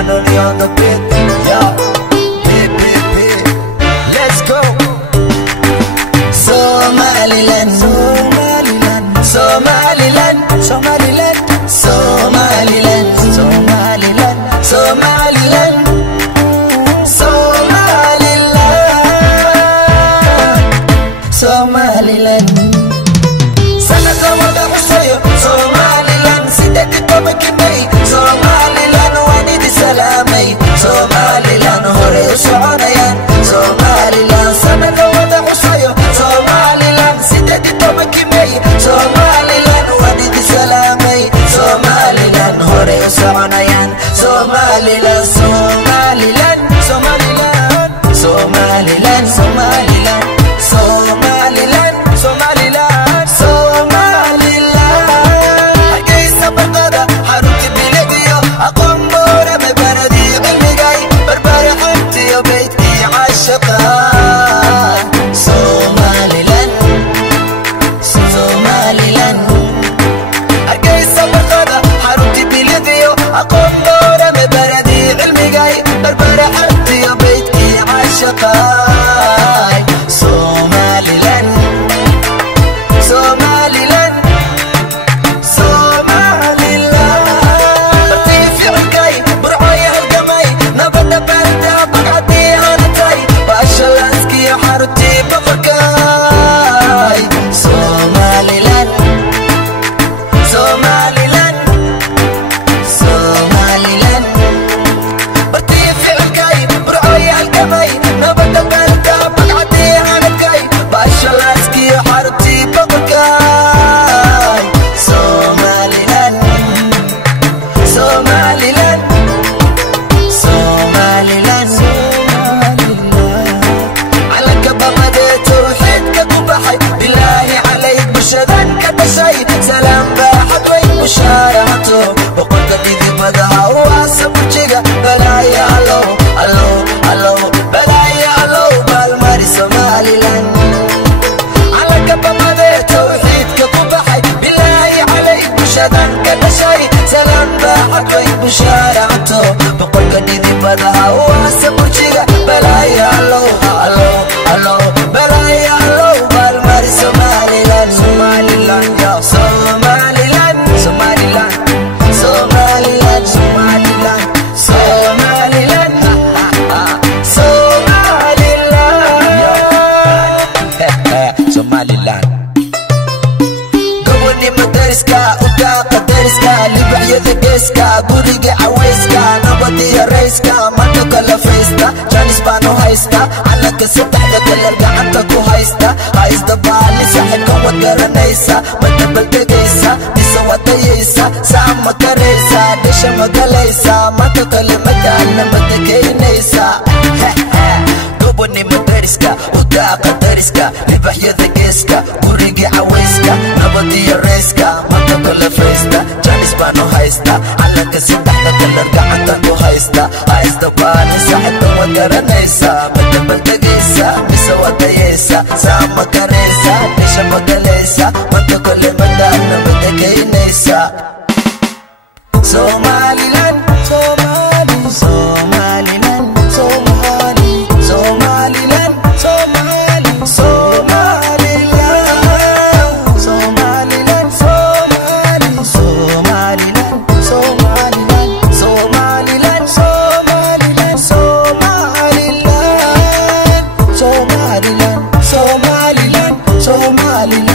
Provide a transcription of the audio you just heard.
Danoni on the beat. Yeah, beat, beat, beat. Let's go. Somaliland, Somaliland, Somaliland, Somaliland, Somaliland, Somaliland, Somaliland, Somaliland, Somaliland. Sana kama dakusayo Somaliland, sidati pabakimay Somaliland, wanidi salamay Somaliland, hore usoconayan Somaliland. Sana kama dakusayo Somaliland, sidati pabakimay Somaliland, wanidi salamay Somaliland, hore usoconayan Somaliland, Somaliland, Somaliland, Somaliland, Somaliland, Somaliland, Somaliland, Somaliland. Hargeysa barqada xarunti biladiyo aqoon boora mabaradi cilmigay barbara xuntiyo beydkii caashaqa Somaliland, Somaliland. Hargeysa barqada xarunti biladiyo aqoon boora mabaradi cilmigay barbara xuntiyo beydkii caashaqa Somaliland, Somaliland, Somaliland. Bartifi cilkay burcooya halgamay nabada baarida baqcadii aanatay baashalaanskiyo xaruntii boqorkay Somaliland, Somaliland, Somaliland. Bartifi cilkay burcooya halgamay nabada baarida baqcadii aanatay baashalaanskiyo xaruntii boqorkay Somaliland, Somaliland, Somaliland, Somaliland. Calanka baqadee tawxiidka ku baxay bilaahi calayk bulshadan ka dhashay salaam baaxad weyn mushaaracato boqorka didibadaha u aasa burjiga balaaya allow allow allow balaaya allow baalmari Somaliland. Calanka baqadee tawxiidka ku baxay bilaahi calayk bulshadan ka dhashay salaam baaxad weyn mushaaracato boqorka didibadaha u aasa burjiga balaaya allow allow allow balaaya allow baalmari Somaliland, Somaliland, yo Somaliland, Somaliland, Somaliland, Somaliland, Somaliland, Somaliland, Somaliland. gobonimo dariska utaaqa dariska libaxyada geeska guriga caweyska nabadiyo rayska marka kala faysta jaanis baan u haysta calanka saddexda kalar gacanta ku haysta haysta baali saaxibka wad garanaysa ma dabaldegaysa mise wadayaysa saa ma karaysa dhasha ma galaysa marka kale madaalna ma dekeynaysa gobonimo dariska utaaqa dariska libaxyada geeska guriga caweyska nabadiyo rayska marka kala faysta jaanis baan u haysta calanka saddexda kalar gacanta ku haysta haysta baali saaxibka wad garanaysa ma dabaldegaysa mise wadayaysa saa ma karaysa dhasha ma galaysa marka kale madaalna ma dekeynaysa Somaliland, Somali, Somaliland, Somali, Somaliland, Somali, Somaliland, Somaliland, Somali, Somaliland, Somaliland, Somaliland, Somaliland, Somaliland, Somaliland, Somaliland, Somaliland.